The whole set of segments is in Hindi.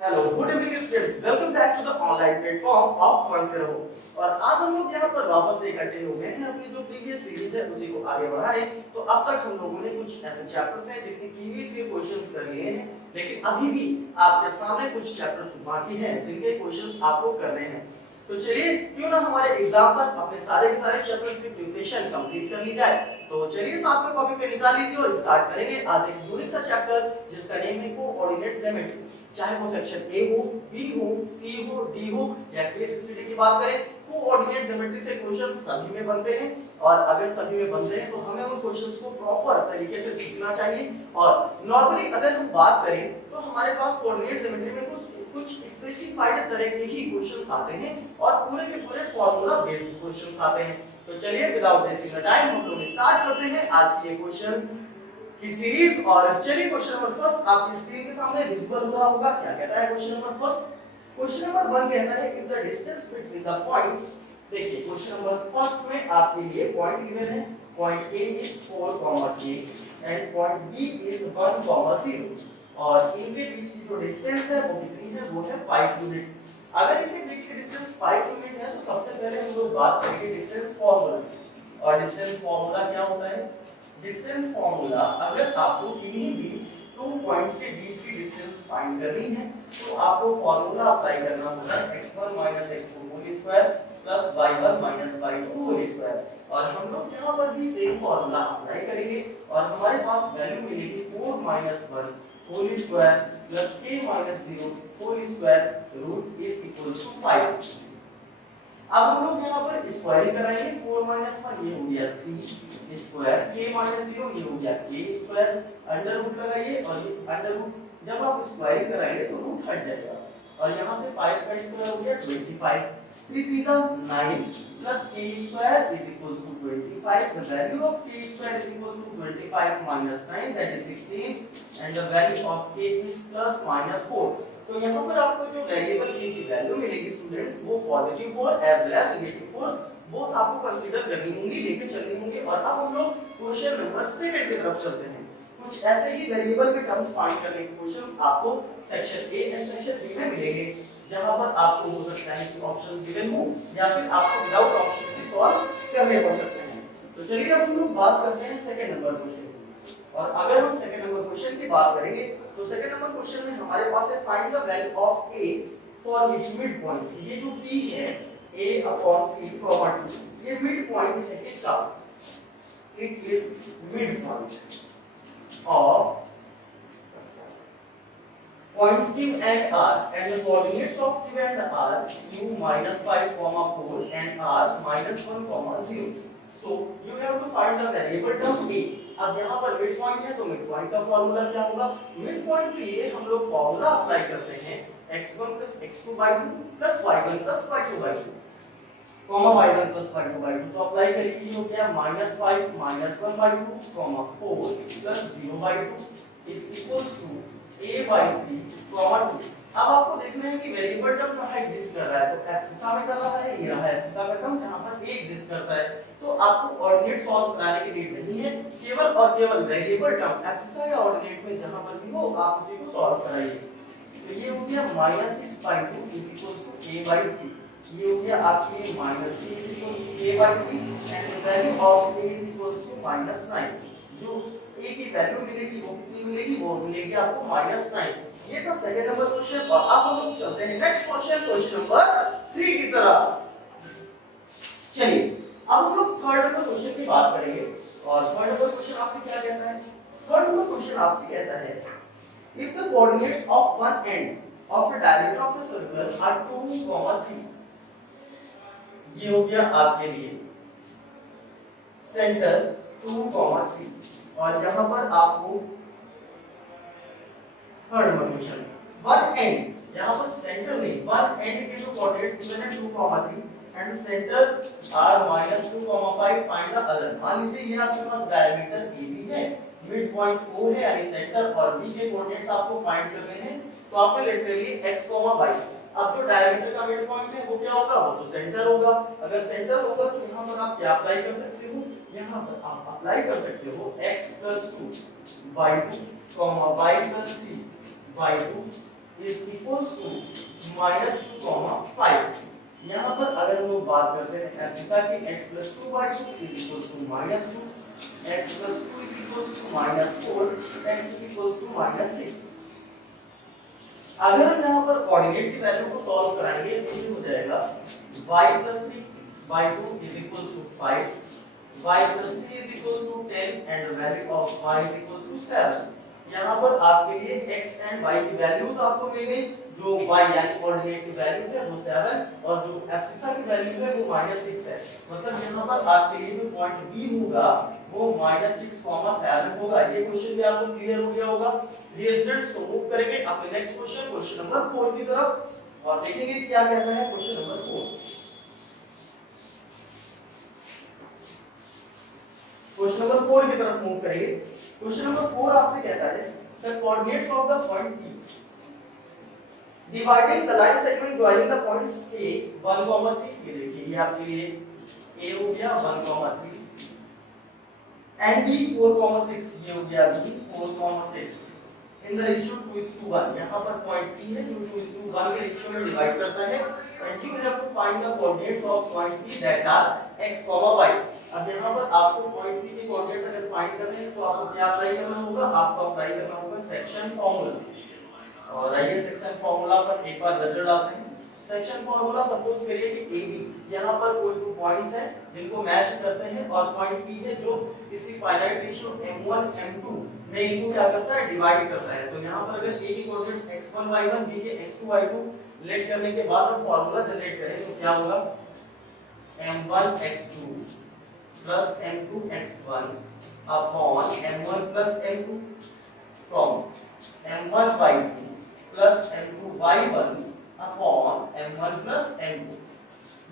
Hello good evening students, welcome back to the online platform of Padhte Raho. और आज हम लोग यहाँ पर वापस से इकट्ठे हो गए हैं अपनी जो प्रीवियस सीरीज है उसी को आगे बढ़ाने। तो अब तक हम लोगों ने कुछ ऐसे चैप्टर्स हैं जिनके प्रीवियस ईयर क्वेश्चंस कर लिए हैं, लेकिन अभी भी आपके सामने कुछ चैप्टर्स बाकी हैं जिनके क्वेश्चंस आपको करने हैं। तो चलिए क्यों ना हमारे एग्जाम तक अपने सारे के सारे चैप्टर्स की प्रिपरेशन कंप्लीट कर ली जाए। तो चलिए साथ में कॉपी पे निकाल लीजिए और स्टार्ट करेंगे आज एक यूनिक सा चैप्टर जिसका नेम है कोऑर्डिनेट ज्योमेट्री। चाहे वो सेक्शन ए हो, बी हो, सी हो, डी हो या केस स्टडी की बात करें, कोऑर्डिनेट ज्योमेट्री से क्वेश्चन सभी में बनते हैं। और अगर सभी में बनते हैं तो हमें उन क्वेश्चंस को प्रॉपर तरीके से सीखना चाहिए। और नॉर्मली अगर हम बात करें तो हमारे पास कोऑर्डिनेट ज्योमेट्री में कुछ स्पेसिफाइड तरह के ही क्वेश्चंस आते हैं और पूरे के पूरे फार्मूला बेस्ड क्वेश्चंस आते हैं। तो चलिए विदाउट वेस्टिंग द टाइम हम लोग स्टार्ट करते हैं आज के क्वेश्चन की सीरीज। और चलिए क्वेश्चन नंबर फर्स्ट आपकी स्क्रीन के सामने विजिबल हो रहा होगा। क्या कहता है question number first? Question number 1 कहता है if the distance between the points. देखिए क्वेश्चन नंबर फर्स्ट में आपके लिए पॉइंट गिवन है। Point A is 4, k and point B is 1, 0 और इनके बीच की जो डिस्टेंस है वो कितनी है? वो है 5 यूनिट। अगर इनके बीच की डिस्टेंस 5 यूनिट है तो सबसे पहले हम लोग बात करेंगे डिस्टेंस फार्मूला। और डिस्टेंस फार्मूला क्या होता है? डिस्टेंस फार्मूला अगर आपको किन्हीं भी 2 पॉइंट्स के बीच की डिस्टेंस फाइंड करनी है तो आपको फार्मूला अप्लाई करना होगा x1 x2 whole square plus y1 y2 whole square. और हम लोग यहाँ पर भी सेम फार्मूला अप्लाई करेंगे और हमारे पास वैल्यू मिलेगी 4 1 whole square plus k 0 whole square root is equals to 5। अब हम लोग यहाँ पर स्क्वायरिंग कराएंगे। 4 1 ये हो गया 3 स्क्वायर, k 0 ये हो गया k स्क्वायर, अंडर रूट लगाइए और ये अंडर रूट जब आप स्क्वायरिंग कराएंगे तो रूट हट जाएगा और यहाँ से 5 का स्क्वायर हो गया 25। 3 3 9 plus k square is equals to 25. The value of k square is equals to 25 minus 9 that is 16 and the value of k is plus minus 4। तो यहाँ पर आपको जो वेरिएबल k की वैल्यू मिलेगी स्टूडेंट्स वो positive 4 as well as negative 4 both आपको कंसीडर करनी होंगी, लेके चलनी होंगी। और अब हम लोग क्वेश्चन नंबर 7 की तरफ चलते हैं। कुछ ऐसे ही वेरिएबल के टर्म्स फाइंड करने के क्वेश्चंस आपको section A and section B में मिलेंगे, जहां पर आपको हो सकता है कि ऑप्शंस गिवन हो या फिर आपको विदाउट ऑप्शंस भी सॉल्व करने पड़ सकते हैं। तो चलिए अब हम लोग बात करते हैं सेकंड नंबर क्वेश्चन की। और अगर हम सेकंड नंबर क्वेश्चन की बात करेंगे तो सेकंड नंबर क्वेश्चन में हमारे पास है find the value of a for which mid point. ये जो p है a अपॉन 3, 2 ये मिड पॉइंट है किसका? It is mid point of points q and r and the coordinates of q and r q minus 5, 4 and r minus 1, 0. So you have to find the variable term a। अब यहाँ पर मिड पॉइंट है तो मिड पॉइंट का फॉर्मूला क्या होगा? मिड पॉइंट के लिए हम लोग फॉर्मूला अप्लाई करते हैं x1 x2/2 plus y1 y2/2 y1 y2/2। तो अप्लाई करेंगे ये हो गया -5 -1/2 4 0/2 is equals to a/3, 2। अब आपको देखना है कि वेरिएबल टर्म कहां एग्जिस्ट कर रहा है। तो एब्सिसा में कर रहा है, ये रहा एब्सिसा का टर्म जहां पर a एग्जिस्ट करता है। तो आपको ऑर्डिनेट सॉल्व कराने की नीड नहीं है, केवल और केवल वेरिएबल टर्म एब्सिसा या ऑर्डिनेट में जहां पर भी हो आप उसी को सॉल्व कराइए। तो ये हो गया -6/2 a/3, ये हो गया आपके -3 a/3 and the value of a -9। जो a की वैल्यू मिलेगी वो कितनी मिलेगी? वो मिलेगी आपको -9। ये था सेकंड नंबर क्वेश्चन। और अब हम लोग चलते हैं नेक्स्ट क्वेश्चन, क्वेश्चन नंबर 3 की तरफ। चलिए अब हम लोग थर्ड नंबर क्वेश्चन की बात करेंगे। और थर्ड नंबर क्वेश्चन आपसे क्या कहता है? थर्ड नंबर क्वेश्चन आपसे कहता है if the coordinates of one end of the diameter of the circle are 2, 3। ये हो गया आपके लिए सेंटर 2, 3 और यहां पर आपको third number question one and, यहां पर सेंटर में वन एंड के जो कोऑर्डिनेट्स गिवन है 2, 3 and centre r -2, 5 find the other. मान लीजिए ये आपके पास डायमीटर AB है, मिड पॉइंट O है यानी सेंटर और B के कोऑर्डिनेट्स आपको फाइंड करने हैं। तो आपने लिटरली x, y। अब जो डायमीटर का मिड पॉइंट है वो क्या होगा? वो तो सेंटर होगा। अगर सेंटर होगा तो यहां पर आप क्या अप्लाई कर सकते हो? यहां पर आप अप्लाई कर सकते हो x + 2 y2, y + 3 y2 is equals to -2, 5। यहाँ पर अगर हम लोग बात करते हैं एब्सिसा की x + 2/2 is equals to -2, x + 2 is equals to -4, x is equals to -6। अगर हम यहाँ पर कोऑर्डिनेट की वैल्यू को सॉल्व कराएंगे तो ये हो जाएगा y + 3/2 is equals to 5, y + 3 is equals to 10 and the value of y is equals to 7। यहाँ पर आपके लिए x एंड y की वैल्यूज आपको मिल गई। जो y यानी कोऑर्डिनेट की वैल्यू है वो 7 और जो एब्सिसा की वैल्यू है वो -6 है। मतलब यहाँ पर आपके लिए जो पॉइंट B होगा वो -6,7 होगा। ये क्वेश्चन भी आपको क्लियर हो गया होगा। डियर स्टूडेंट्स, तो मूव करेंगे अपने नेक्स्ट क्वेश्चन, क्वेश्चन नंबर 4 की तरफ और देखेंगे क्या कहता है क्वेश्चन नंबर 4। क्वेश्चन नंबर 4 की तरफ मूव करेंगे। क्वेश्चन नंबर 4 आपसे कहता है the coordinates of the point P dividing the line segment joining the points A 1, 3। ये देखिए ये आपके लिए A हो गया 1, 3 एंड B 4, 6। ये हो गया B 4, 6 इन द रेशियो 2:1। यहाँ पर पॉइंट P है जो 2:1 के रेशियो में डिवाइड करता है and you have to find the coordinates of point P that are x, y। अब यहाँ पर आपको पॉइंट P के कोऑर्डिनेट्स अगर फाइंड करने हैं तो आपको क्या अप्लाई करना होगा? आपको अप्लाई करना होगा सेक्शन फार्मूला। और आइए सेक्शन फार्मूला पर एक बार नजर डालते हैं। सेक्शन फार्मूला सपोज करिए कि AB यहाँ पर कोई दो पॉइंट्स हैं जिनको मैच करते हैं और पॉइंट P है जो किसी फाइनाइट रेशियो m1 m2 में इनको क्या करता है? डिवाइड करता है। तो यहाँ पर अगर A की कोऑर्डिनेट्स x1 y1 B के x2 y2 लेट करने के बाद हम फार्मूला जनरेट करें तो क्या होगा? m1 x2 plus m2 x1 upon m1 plus m2 from m1 y2 plus m2 y1 upon m1 plus m2.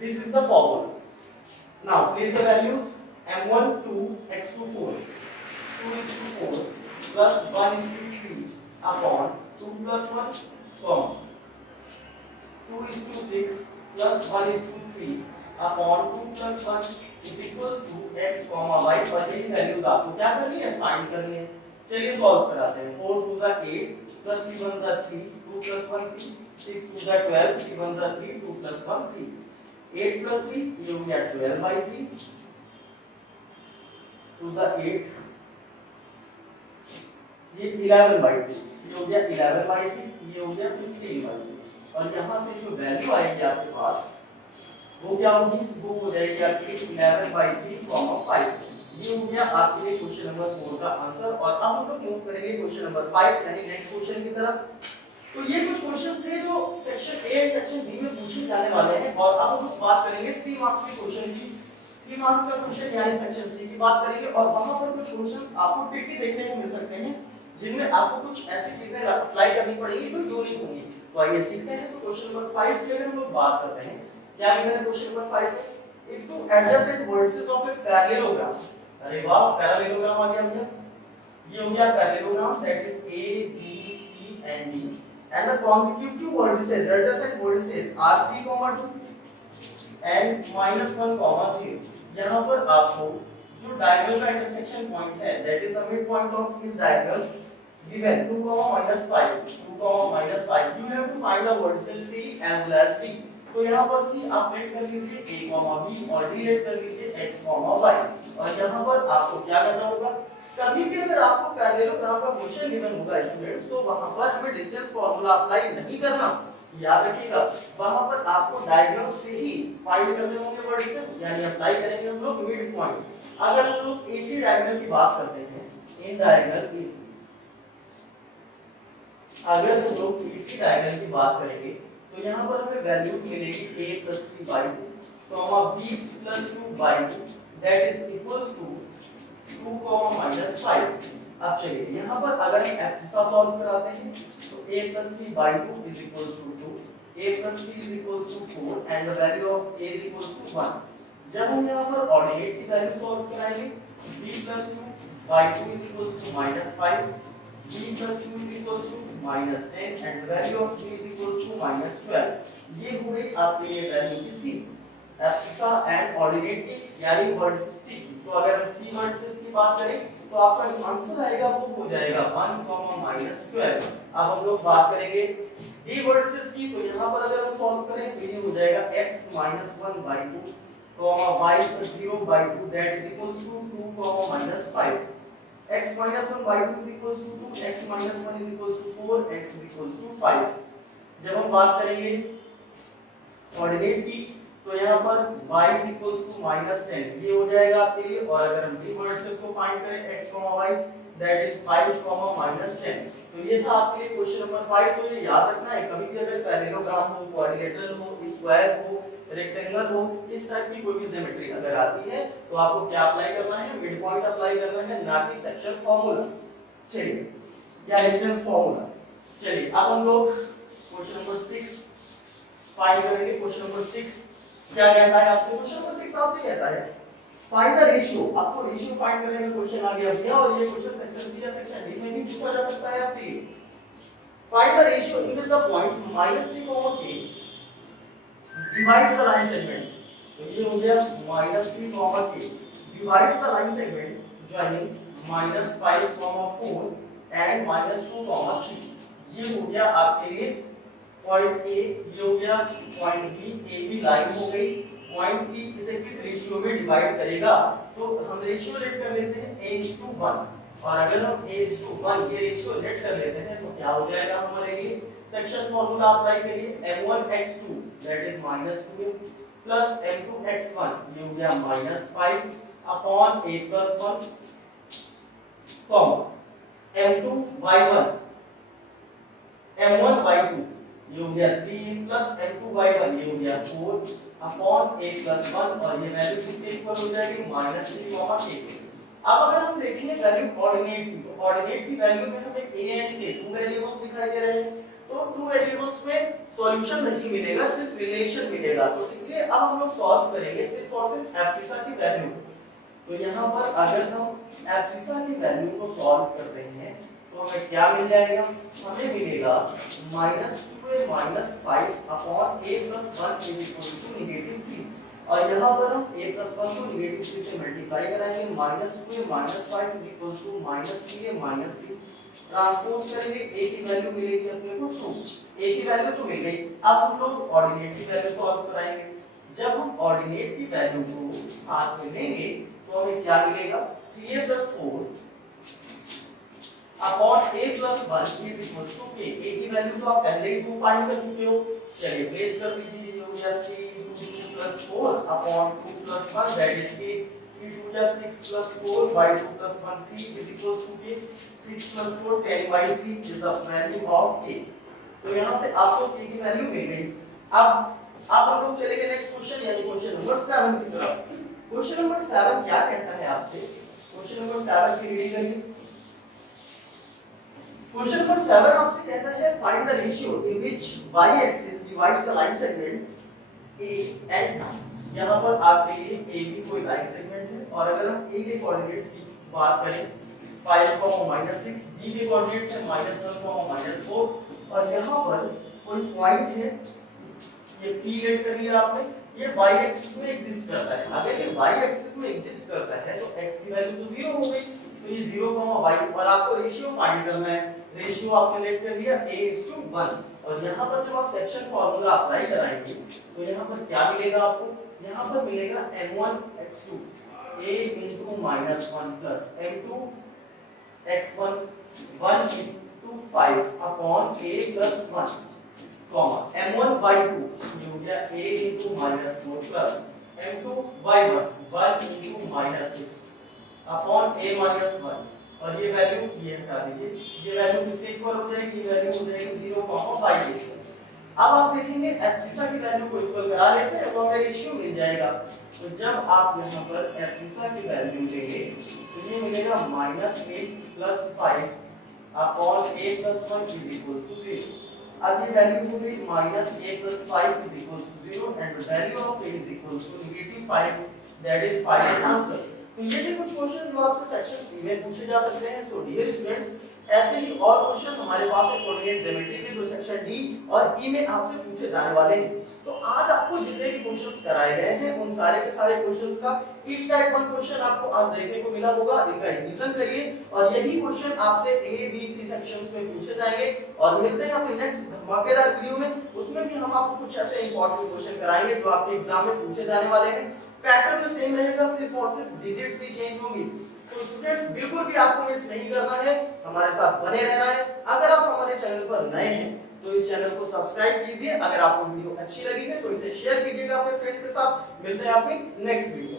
This is the formula. Now place the values. m1 2, x2 4, 2:4 plus 1:3 upon 2 plus 1, comma 2:6 plus 1:3 upon 2 plus 1 is equals to x, y। और ये वैल्यूज आपको क्या करनी है? फाइंड करनी है। चलिए सॉल्व कराते हैं। 4 2 जा 8 plus 3 1 जा 3, 2 plus 1 3, 6 2 जा 12, 3 1 जा 3, 2 plus 1 3, 8 plus 3 ये हो गया 12/3, 2 जा 8, ये 11/3, ये हो गया 11/3, ये हो गया 15/3। और यहाँ से जो वैल्यू आएगी आपके पास वो क्या होगी? वो हो जाएगी आपकी 11/3, 5। ये हो गया आपके लिए क्वेश्चन नंबर 4 का आंसर। और अब हम लोग मूव करेंगे क्वेश्चन नंबर 5 यानी नेक्स्ट क्वेश्चन की तरफ। तो ये कुछ क्वेश्चंस थे जो section A and section B में पूछे जाने वाले हैं। और अब हम लोग बात करेंगे 3 मार्क्स के क्वेश्चन की। 3 मार्क्स का क्वेश्चन यानी सेक्शन सी की बात करेंगे और वहां पर कुछ क्वेश्चंस आपको ट्रिकी देखने को मिल सकते हैं जिनमें आपको कुछ ऐसी चीजें अप्लाई करनी पड़ेगी जो यूनिक होंगी। तो आइए सीखते हैं। तो क्वेश्चन नंबर 5 के अगर हम लोग बात करते हैं, क्या लिखा है question number 5? If two adjacent vertices of a parallelogram, अरे वाह पैरेललोग्राम आ गया भैया। ये हो गया parallelogram that is A B C and D and the consecutive vertices adjacent vertices are 3, 2 and -1, 0। यहाँ पर आपको जो डायगोनल का इंटरसेक्शन पॉइंट है that is the mid point of this diagonal given 2, -5, 2, -5 you have to find the vertices C as well as D। तो यहाँ पर C आप लेट कर लीजिए A, B और D लेट कर लीजिए X, Y। और यहाँ पर आपको क्या करना होगा? कभी भी अगर आपको पैरेललोग्राम का क्वेश्चन गिवन होगा स्टूडेंट्स तो वहां पर हमें डिस्टेंस फार्मूला अप्लाई नहीं करना। याद रखिएगा वहां पर आपको डायगोनल से ही फाइंड करने होंगे वर्टिसेस यानी अप्लाई करेंगे हम लोग मिड पॉइंट। अगर हम लोग AC डायगोनल की बात करते हैं, इन डायगोनल AC, अगर हम लोग AC डायगोनल की बात करेंगे तो यहाँ पर हमें वैल्यूज मिलेगी A + 3/2, B + 2/2 that is equals to 2, -5। अब चलिए यहाँ पर अगर हम एब्सिसा सॉल्व कराते हैं तो A + 3/2 is equals to 2, A + 3 is equals to 4 and the value of A is equals to 1। जब हम यहाँ पर ऑर्डिनेट की वैल्यू सॉल्व कराएंगे B + 2/2 is equals to -5, B + 2 is equals to -10 and the value of B is equals to -12। ये हो गई आपके लिए वैल्यू किसकी? एब्सिसा एंड ऑर्डिनेट की यानी वर्टिसेस C की। तो अगर हम C वर्टिसेस की बात करें तो आपका जो आंसर आएगा वो हो जाएगा 1, -12। अब हम लोग बात करेंगे d वर्सेस की, तो यहाँ पर अगर हम सॉल्व करें तो ये हो जाएगा x - 1/2 y + 0/2 that is equals to 2, -5। x - 1/2 is equals to 2, x - 1 is equals to 4, x is equals to 5। जब हम बात करेंगे कोऑर्डिनेट की तो यहाँ पर y is equals to -10 ये हो जाएगा आपके लिए, और अगर हम d वर्सेस को फाइंड करें x, y दैट इज 5, -10। तो ये था आपके लिए क्वेश्चन नंबर 5। तो ये याद रखना है, कभी भी अगर पैरेललोग्राम हो, क्वाड्रिलेटरल हो, स्क्वायर हो, रेक्टेंगल हो, इस टाइप की कोई भी ज्योमेट्री अगर आती है तो आपको क्या अप्लाई करना है, मिड पॉइंट अप्लाई करना है, ना कि सेक्शन फार्मूला। चलिए, या डिस्टेंस फार्मूला। चलिए अब हम लोग क्वेश्चन नंबर 6 फाइंड करेंगे। क्वेश्चन नंबर 6 क्या कहता है आपसे? क्वेश्चन नंबर 6 आपसे कहता है फाइंड द रेशियो। आपको रेशियो फाइंड करने का क्वेश्चन आ गया भैया, और ये क्वेश्चन सेक्शन सी या सेक्शन डी में भी पूछा जा सकता है आपके लिए। Find the ratio in the point -3, k divides the line segment। तो ये हो गया -3, k divides the line segment joining -5, 4 and -2, 3। ये हो गया आपके लिए पॉइंट ए, ये हो गया point B, A B line हो गई। पॉइंट बी इसे किस रेशियो में डिवाइड करेगा? तो हम रेशियो लेट कर लेते हैं a:1, और अगर हम a:1 ये रेशियो लेट कर लेते हैं तो क्या हो जाएगा हमारे लिए? सेक्शन फार्मूला अप्लाई करिए, m1x2 that is -2 plus m2x1 ये हो गया -5 अपॉन a+1 m2y1 m1y2 ये हो गया 3 प्लस m2y1 ये हो गया 4 अपॉन a+1, और ये वैल्यू किसके इक्वल हो जाएगी? -3, k। अब अगर हम देखें वैल्यू कोऑर्डिनेट की, तो कोऑर्डिनेट की वैल्यू में हमें a and k two variables दिखाई दे रहे हैं। तो टू वेरिएबल्स में सॉल्यूशन नहीं मिलेगा, सिर्फ रिलेशन मिलेगा। तो इसलिए अब हम लोग सॉल्व करेंगे सिर्फ और सिर्फ एब्सिसा की वैल्यू। तो यहाँ पर अगर हम एब्सिसा की वैल्यू को सॉल्व करते हैं तो हमें क्या मिल जाएगा? हमें मिलेगा -2a -5 upon a+1 is equal to -3। और यहाँ पर हम a+1 को -3 से मल्टीप्लाई कराएंगे, -2a -5 is equal to -3a -3। Transpose करेंगे, a की वैल्यू मिलेगी अपने को 2, a की वैल्यू तो मिल गई। अब हम लोग ऑर्डिनेट की वैल्यू सॉल्व कराएंगे। जब हम ऑर्डिनेट की वैल्यू को साथ में लेंगे तो हमें क्या मिलेगा? 3a + 4 upon a+1 is equal to k। a की वैल्यू तो आप पहले ही 2 फाइंड कर चुके हो। चलिए प्लेस कर दीजिए, ये हो गया 3 × 2 + 4 upon 2 + 1 that is k। 3 × 2 = 6 + 4 by 2 + 1 3 is equals to k। 6 + 4 10/3 is the value of k। तो यहां से आपको k की वैल्यू मिल गई। अब हम लोग चलेंगे नेक्स्ट क्वेश्चन, यानी क्वेश्चन नंबर 7 की तरफ। क्वेश्चन नंबर 7 क्या कहता है आपसे? क्वेश्चन नंबर 7 की रीडिंग करिए। क्वेश्चन नंबर 7 आपसे कहता है find the ratio in which y axis divides the line segment a and यहां पर आपके लिए a की कोई लाइन सेगमेंट है, और अगर हम a के कोऑर्डिनेट्स की बात करें 5, -6, b के कोऑर्डिनेट्स है -1, -4, और यहां पर कोई पॉइंट है, ये p लेट कर लिया आपने, ये y एक्सिस में एग्जिस्ट करता है। अगर ये y एक्सिस में एग्जिस्ट करता है तो x की वैल्यू तो 0 हो गई, तो ये 0, y, और आपको रेशियो फाइंड करना है। रेशियो आपने लेट कर लिया a:1, और यहाँ पर जब आप सेक्शन फार्मूला अप्लाई कराएंगे तो यहाँ पर क्या मिलेगा आपको? यहाँ पर मिलेगा m1x2 a × -1 plus m2x1 1 × 5 upon a+1 m1y2 ये हो गया a × -4 plus m2y1 1 × -6 upon a-1, और ये वैल्यू ये हटा दीजिए, ये वैल्यू किसके इक्वल हो जाएगी? ये वैल्यू हो जाएगी 0, 5 के इक्वल। अब आप देखेंगे एब्सिसा की वैल्यू को इक्वल करा लेते हैं तो हमें रेशियो मिल जाएगा। तो जब आप यहाँ पर एब्सिसा की वैल्यू लेंगे तो ये मिलेगा -8 + 5 upon a+1 is equal to 0। अब ये वैल्यू हो गई -a + 5 is equal to 0 and value of a is equal to -5 that is final answer. तो ये थे कुछ क्वेश्चन जो आपसे सेक्शन सी में पूछे जा सकते हैं। सो डियर स्टूडेंट्स, ऐसे ही और क्वेश्चन हमारे पास है कोऑर्डिनेट ज्योमेट्री के जो सेक्शन डी और ई में आपसे पूछे जाने वाले हैं। तो आज आपको जितने भी क्वेश्चंस कराए गए हैं उन सारे के सारे क्वेश्चंस का ईच टाइप 1 क्वेश्चन आपको आज देखने को मिला होगा। इनका रिवीजन करिए और यही क्वेश्चन आपसे ए बी सी सेक्शंस में पूछे जाएंगे। और मिलते हैं अपने नेक्स्ट धमाकेदार वीडियो में, उसमें भी हम आपको कुछ ऐसे इंपॉर्टेंट क्वेश्चन कराएंगे जो आपके एग्जाम में पूछे जाने वाले हैं। पैटर्न सेम रहेगा, सिर्फ और सिर्फ डिजिट्स ही चेंज होंगी। तो स्टूडेंट्स बिल्कुल भी आपको मिस नहीं करना है, हमारे साथ बने रहना है। अगर आप हमारे चैनल पर नए हैं तो इस चैनल को सब्सक्राइब कीजिए। अगर आपको वीडियो अच्छी लगी है तो इसे शेयर कीजिएगा अपने फ्रेंड्स के साथ। मिलते हैं अपनी नेक्स्ट वीडियो।